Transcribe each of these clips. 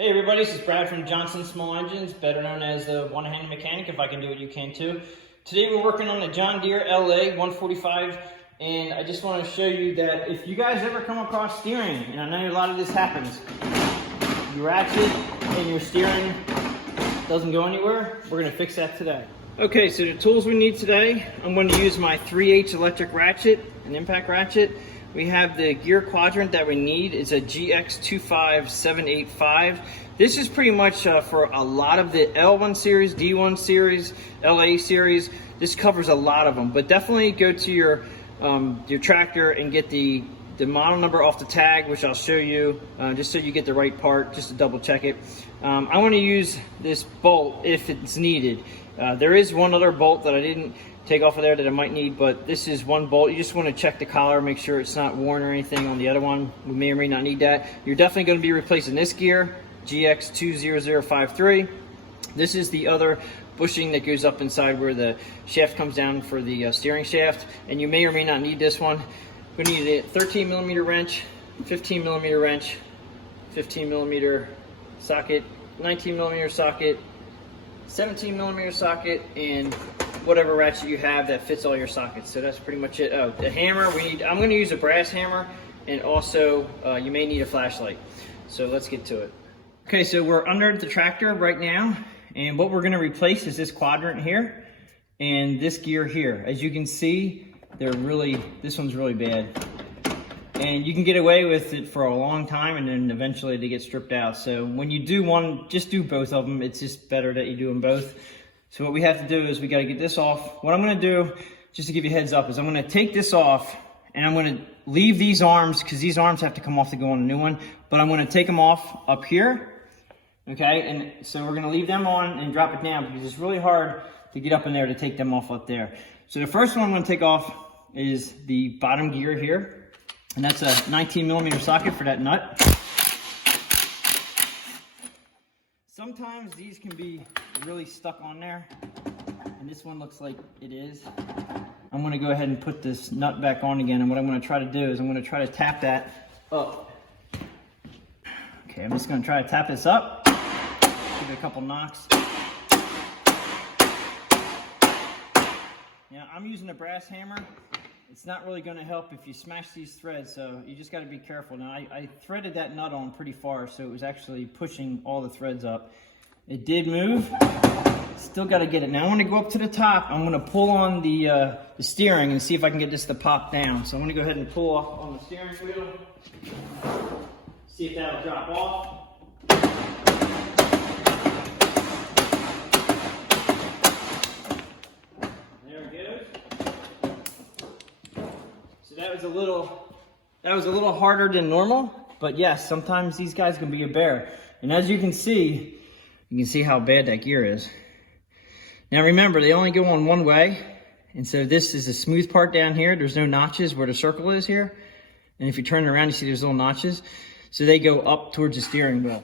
Hey everybody, this is Brad from Johnson Small Engines, better known as the one-handed mechanic. If I can do it, you can too. Today we're working on the John Deere LA100, and I just want to show you that if you guys ever come across steering, and I know a lot of this happens, you ratchet and your steering doesn't go anywhere, we're going to fix that today. Okay, so the tools we need today, I'm going to use my 3/8 electric ratchet, an impact ratchet. We have the gear quadrant that we need. It's a GX25785. This is pretty much for a lot of the L1 series, D1 series, LA series. This covers a lot of them, but definitely go to your tractor and get the model number off the tag, which I'll show you, just so you get the right part, just to double check it. I want to use this bolt if it's needed. There is one other bolt that I didn't take off of there that I might need, but this is one bolt. You just want to check the collar, make sure it's not worn or anything on the other one. We may or may not need that. You're definitely going to be replacing this gear, GX20053. This is the other bushing that goes up inside where the shaft comes down for the steering shaft, and you may or may not need this one. We need a 13 millimeter wrench, 15 millimeter wrench, 15 millimeter socket, 19 millimeter socket, 17 millimeter socket, and whatever ratchet you have that fits all your sockets. So that's pretty much it. Oh, the hammer, I'm going to use a brass hammer, and also you may need a flashlight. So let's get to it. Okay, so we're under the tractor right now, and what we're going to replace is this quadrant here and this gear here. As you can see, this one's really bad. And you can get away with it for a long time, and then eventually they get stripped out. So when you do one, just do both of them. It's just better that you do them both. So what we have to do is we got to get this off. What I'm going to do, just to give you a heads up, is I'm going to take this off, and I'm going to leave these arms, because these arms have to come off to go on a new one, but I'm going to take them off up here, okay? And so we're going to leave them on and drop it down, because it's really hard to get up in there to take them off up there. So the first one I'm going to take off is the bottom gear here, and that's a 19 millimeter socket for that nut. Sometimes these can be really stuck on there, and this one looks like it is. I'm going to go ahead and put this nut back on again, and what I'm going to try to do is I'm going to try to tap that up. Okay, I'm just going to try to tap this up, give it a couple knocks. Now, I'm using a brass hammer. It's not really going to help if you smash these threads, so you just got to be careful. Now, I threaded that nut on pretty far, so it was actually pushing all the threads up. It did move. Still got to get it. Now, I want to go up to the top. I'm going to pull on the steering and see if I can get this to pop down. So I'm going to go ahead and pull off on the steering wheel. See if that'll drop off. That was a little harder than normal, but yes, sometimes these guys can be a bear. And as you can see how bad that gear is. Now remember, they only go on one way, and so this is a smooth part down here. There's no notches where the circle is here. And if you turn it around, you see there's little notches. So they go up towards the steering wheel.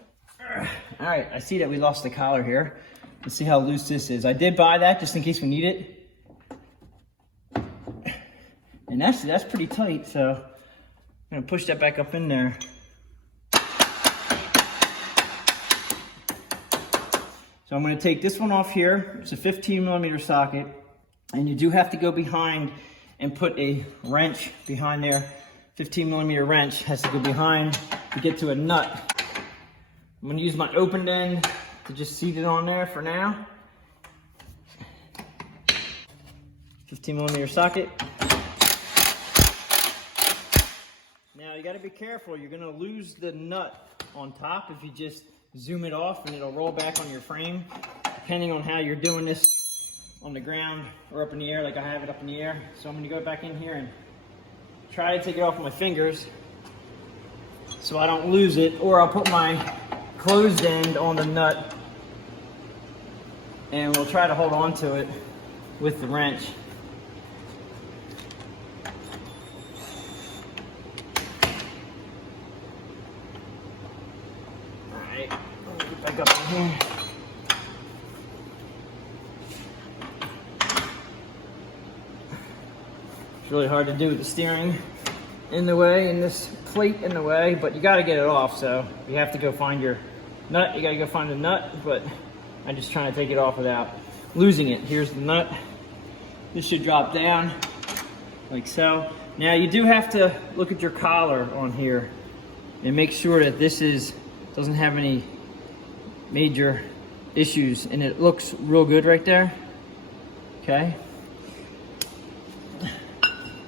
All right, I see that we lost the collar here. Let's see how loose this is. I did buy that just in case we need it. And that's pretty tight, so I'm going to push that back up in there. So I'm going to take this one off here. It's a 15 millimeter socket, and you do have to go behind and put a wrench behind there. 15 millimeter wrench has to go behind to get to a nut. I'm going to use my open end to just seat it on there for now. 15 millimeter socket. Now you got to be careful. You're going to lose the nut on top if you just zoom it off, and it'll roll back on your frame, depending on how you're doing this on the ground or up in the air, like I have it up in the air. So I'm going to go back in here and try to take it off with my fingers so I don't lose it, or I'll put my closed end on the nut and we'll try to hold on to it with the wrench. Back up in here. It's really hard to do with the steering in the way and this plate in the way, but you got to get it off, so you have to go find your nut, you gotta go find a nut, but I'm just trying to take it off without losing it. Here's the nut. This should drop down like so. Now you do have to look at your collar on here and make sure that this doesn't have any major issues, and it looks real good right there. Okay.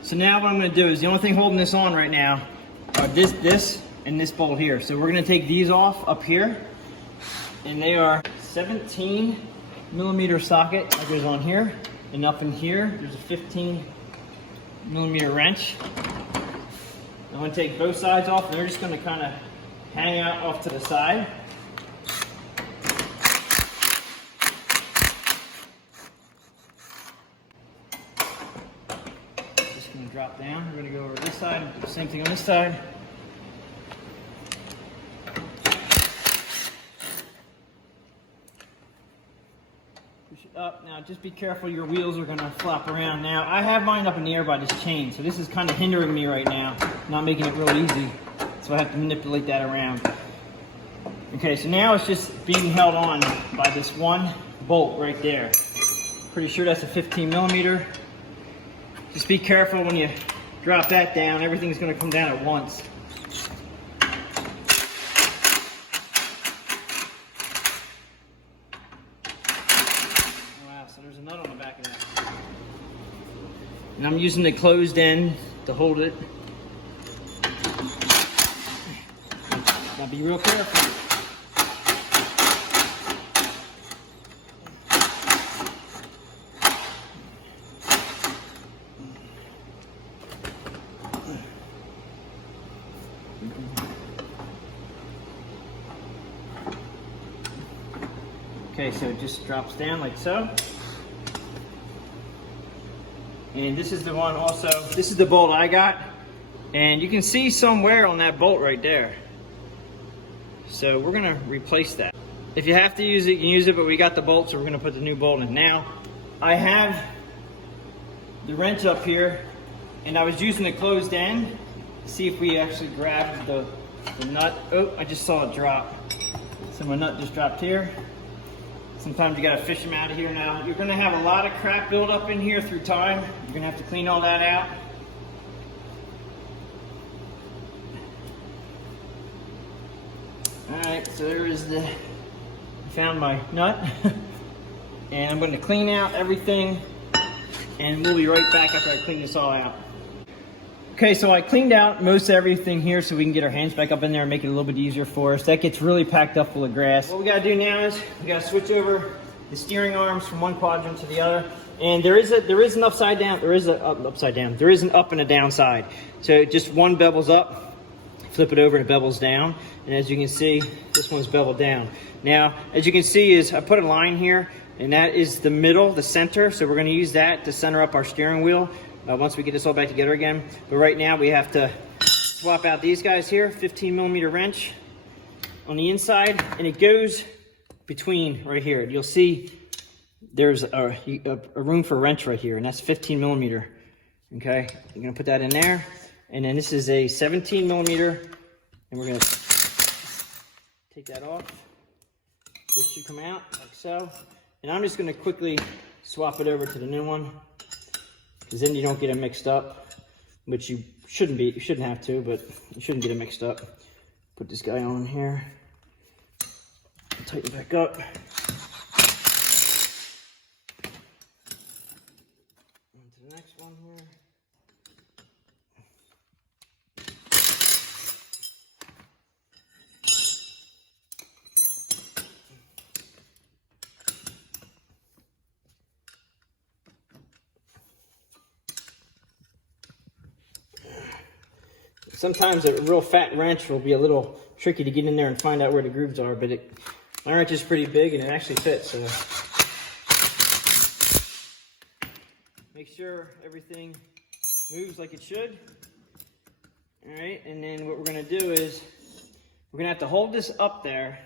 So now what I'm going to do is, the only thing holding this on right now are this and this bolt here. So we're going to take these off up here, and they are 17 millimeter socket that goes on here, and up in here there's a 15 millimeter wrench. I'm going to take both sides off, and they're just going to kind of hang out off to the side. Just going to drop down. We're going to go over this side and do the same thing on this side. Push it up. Now just be careful, your wheels are going to flop around. Now I have mine up in the air by this chain, so this is kind of hindering me right now, not making it real easy. So I have to manipulate that around. Okay, so now it's just being held on by this one bolt right there. Pretty sure that's a 15 millimeter. Just be careful when you drop that down, everything's going to come down at once. Wow, so there's a nut on the back of that. And I'm using the closed end to hold it. Now be real careful. Okay, so it just drops down like so. And this is the one also, this is the bolt I got. And you can see some wear on that bolt right there. So we're gonna replace that. If you have to use it, you can use it, but we got the bolt, so we're gonna put the new bolt in. Now, I have the wrench up here, and I was using the closed end to see if we actually grabbed the nut. Oh, I just saw it drop. So my nut just dropped here. Sometimes you gotta fish them out of here. Now, you're gonna have a lot of crap build up in here through time. You're gonna have to clean all that out. Alright, so there is I found my nut. And I'm going to clean out everything, and we'll be right back after I clean this all out. Okay, so I cleaned out most everything here so we can get our hands back up in there and make it a little bit easier for us. That gets really packed up full of grass. What we gotta do now is we gotta switch over the steering arms from one quadrant to the other. And there is an upside down, there is an up and a down side. So just one bevels up, flip it over and it bevels down. And as you can see, this one's beveled down. Now, as you can see is I put a line here, and that is the middle, the center. So we're gonna use that to center up our steering wheel once we get this all back together again. But right now we have to swap out these guys here, 15 millimeter wrench on the inside, and it goes between right here. You'll see there's a room for a wrench right here, and that's 15 millimeter. Okay, you're gonna put that in there. And then this is a 17 millimeter, and we're gonna take that off. This should come out like so. And I'm just gonna quickly swap it over to the new one, because then you don't get it mixed up, which you shouldn't have to, but you shouldn't get it mixed up. Put this guy on here, tighten back up. On to the next one here. Sometimes a real fat wrench will be a little tricky to get in there and find out where the grooves are, but my wrench is pretty big and it actually fits. So make sure everything moves like it should. All right, and then what we're gonna do is we're gonna have to hold this up there,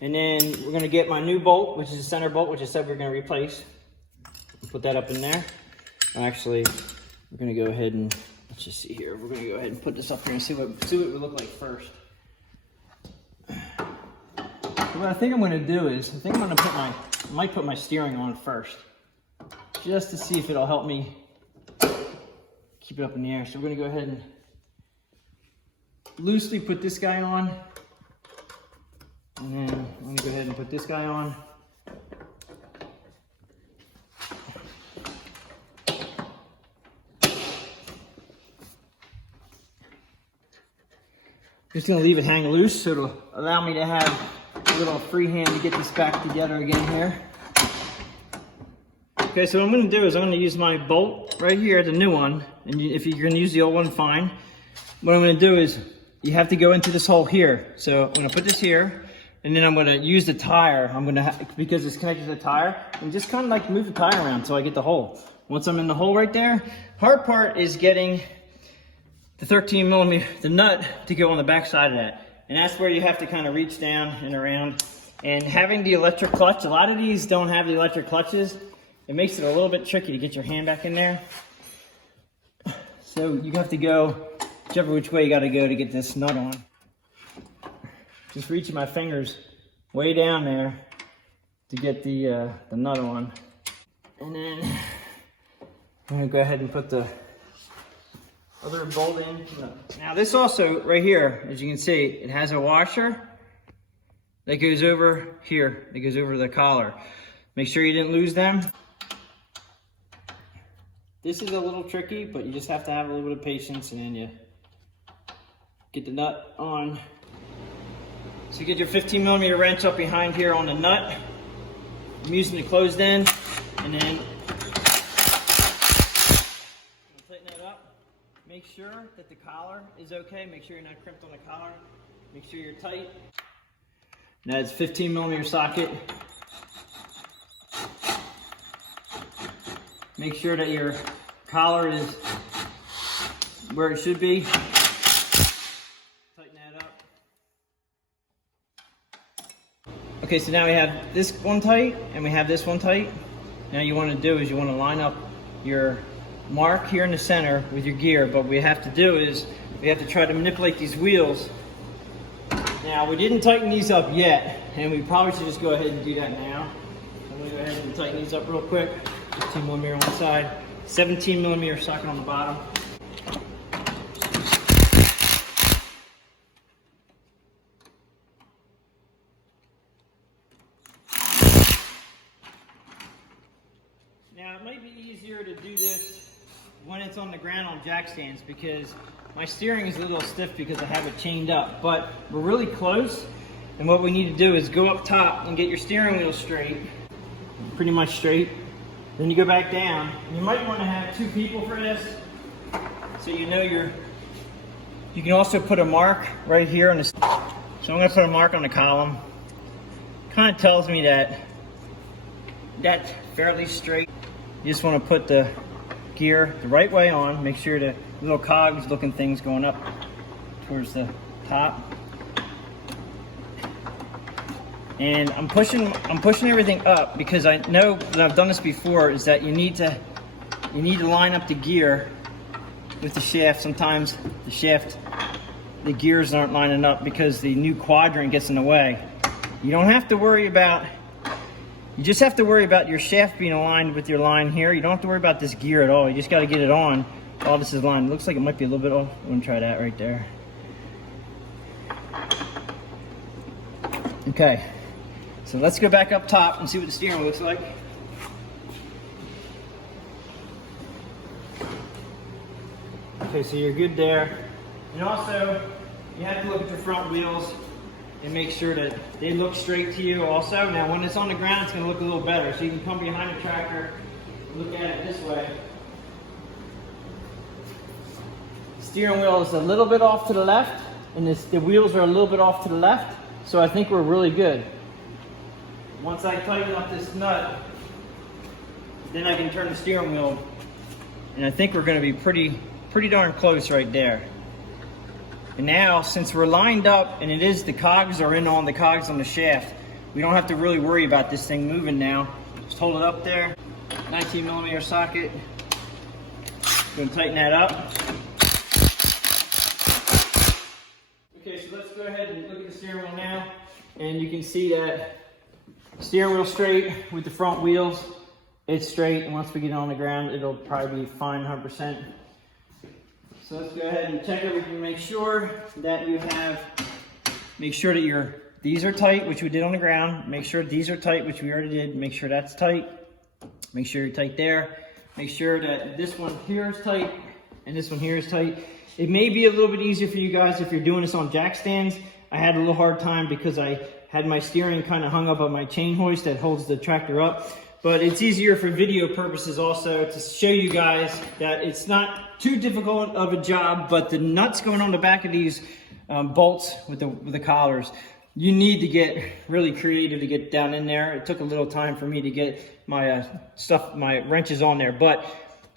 and then we're gonna get my new bolt, which is the center bolt, which I said we're gonna replace. Put that up in there. Actually, we're gonna go ahead and let's just see here. We're gonna go ahead and put this up here and see what it would look like first. What I think I'm going to do is, I might put my steering on first, just to see if it'll help me keep it up in the air. So we're going to go ahead and loosely put this guy on, and then I'm going to go ahead and put this guy on. Just going to leave it hang loose so it'll allow me to have a little free hand to get this back together again here. Okay, so what I'm going to do is I'm going to use my bolt right here, the new one, and if you're going to use the old one, fine. What I'm going to do is you have to go into this hole here. So I'm going to put this here, and then I'm going to use the tire. I'm going to because it's connected to the tire, and just kind of like move the tire around so I get the hole. Once I'm in the hole right there, hard part is getting the 13 millimeter, the nut to go on the back side of that. And that's where you have to kind of reach down and around. And having the electric clutch, a lot of these don't have the electric clutches. It makes it a little bit tricky to get your hand back in there. So you have to go whichever which way you got to go to get this nut on. Just reaching my fingers way down there to get the nut on. And then I'm going to go ahead and put the other bolt in. Now this also, right here, as you can see, it has a washer that goes over here, that goes over the collar. Make sure you didn't lose them. This is a little tricky, but you just have to have a little bit of patience, and then you get the nut on. So you get your 15 millimeter wrench up behind here on the nut. I'm using the closed end, and then make sure that the collar is okay. Make sure you're not crimped on the collar. Make sure you're tight. Now it's 15 millimeter socket. Make sure that your collar is where it should be. Tighten that up. Okay, so now we have this one tight and we have this one tight. Now you want to do is you want to line up your mark here in the center with your gear, but what we have to do is we have to try to manipulate these wheels. Now we didn't tighten these up yet, and we probably should just go ahead and do that now. I'm going to go ahead and tighten these up real quick. 15 millimeter on the side, 17 millimeter socket on the bottom. Now it might be easier to do this when it's on the ground on jack stands, because my steering is a little stiff because I have it chained up, but we're really close, and what we need to do is go up top and get your steering wheel straight, pretty much straight. Then you go back down. You might want to have two people for this, so you know you can also put a mark right here on the, so I'm going to put a mark on the column. Kind of tells me that that's fairly straight. You just want to put the gear the right way on. Make sure the little cogs looking things going up towards the top. And I'm pushing everything up because I know that I've done this before, is that you need to line up the gear with the shaft. Sometimes the gears aren't lining up because the new quadrant gets in the way. You don't have to worry about, you just have to worry about your shaft being aligned with your line here. You don't have to worry about this gear at all. You just got to get it on. All this is lined. It looks like it might be a little bit off. I'm going to try that right there. Okay. So let's go back up top and see what the steering looks like. Okay, so you're good there. And also, you have to look at your front wheels and make sure that they look straight to you also. Now, when it's on the ground, it's going to look a little better. So you can come behind the tractor and look at it this way. The steering wheel is a little bit off to the left, and the wheels are a little bit off to the left. So I think we're really good. Once I tighten up this nut, then I can turn the steering wheel, and I think we're going to be pretty darn close right there. And now, since we're lined up, and the cogs are in on the cogs on the shaft, we don't have to really worry about this thing moving now. Just hold it up there, 19 millimeter socket. Going to tighten that up. Okay, so let's go ahead and look at the steering wheel now. and you can see that steering wheel straight with the front wheels. It's straight, and once we get it on the ground, it'll probably be fine 100%. So let's go ahead and check everything, make sure that these are tight, which we did on the ground. Make sure these are tight, which we already did. Make sure that's tight. Make sure you're tight there. Make sure that this one here is tight and this one here is tight. It may be a little bit easier for you guys if you're doing this on jack stands. I had a little hard time because I had my steering kind of hung up on my chain hoist that holds the tractor up. But it's easier for video purposes also to show you guys that it's not too difficult of a job, but the nuts going on the back of these bolts with the collars, you need to get really creative to get down in there. It took a little time for me to get my my wrenches on there, but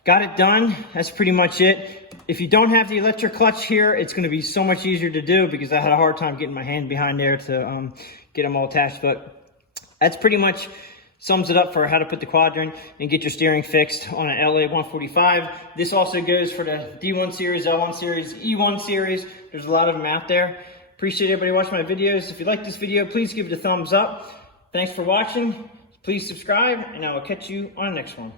got it done. That's pretty much it. If you don't have the electric clutch here, it's going to be so much easier to do because I had a hard time getting my hand behind there to get them all attached. But that's pretty much sums it up for how to put the quadrant and get your steering fixed on an LA145. This also goes for the D1 series, L1 series, E1 series. There's a lot of them out there. Appreciate everybody watching my videos. If you like this video, please give it a thumbs up. Thanks for watching. Please subscribe, and I will catch you on the next one.